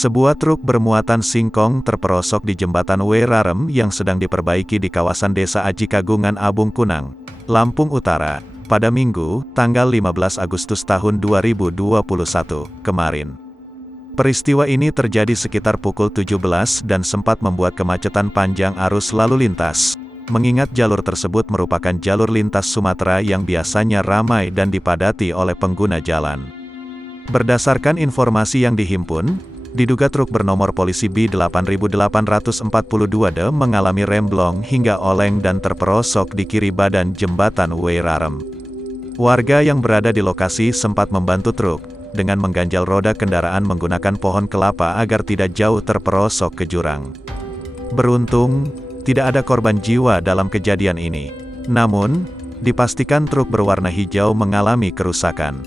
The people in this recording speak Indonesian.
Sebuah truk bermuatan singkong terperosok di jembatan Werarem yang sedang diperbaiki di kawasan Desa Aji Kagungan Abung Kunang, Lampung Utara, pada Minggu, tanggal 15 Agustus tahun 2021, kemarin. Peristiwa ini terjadi sekitar pukul 17 dan sempat membuat kemacetan panjang arus lalu lintas, mengingat jalur tersebut merupakan jalur lintas Sumatera yang biasanya ramai dan dipadati oleh pengguna jalan. Berdasarkan informasi yang dihimpun, diduga truk bernomor polisi B8842D mengalami remblong hingga oleng dan terperosok di kiri badan jembatan Werarem. Warga yang berada di lokasi sempat membantu truk, dengan mengganjal roda kendaraan menggunakan pohon kelapa agar tidak jauh terperosok ke jurang. Beruntung, tidak ada korban jiwa dalam kejadian ini. Namun, dipastikan truk berwarna hijau mengalami kerusakan.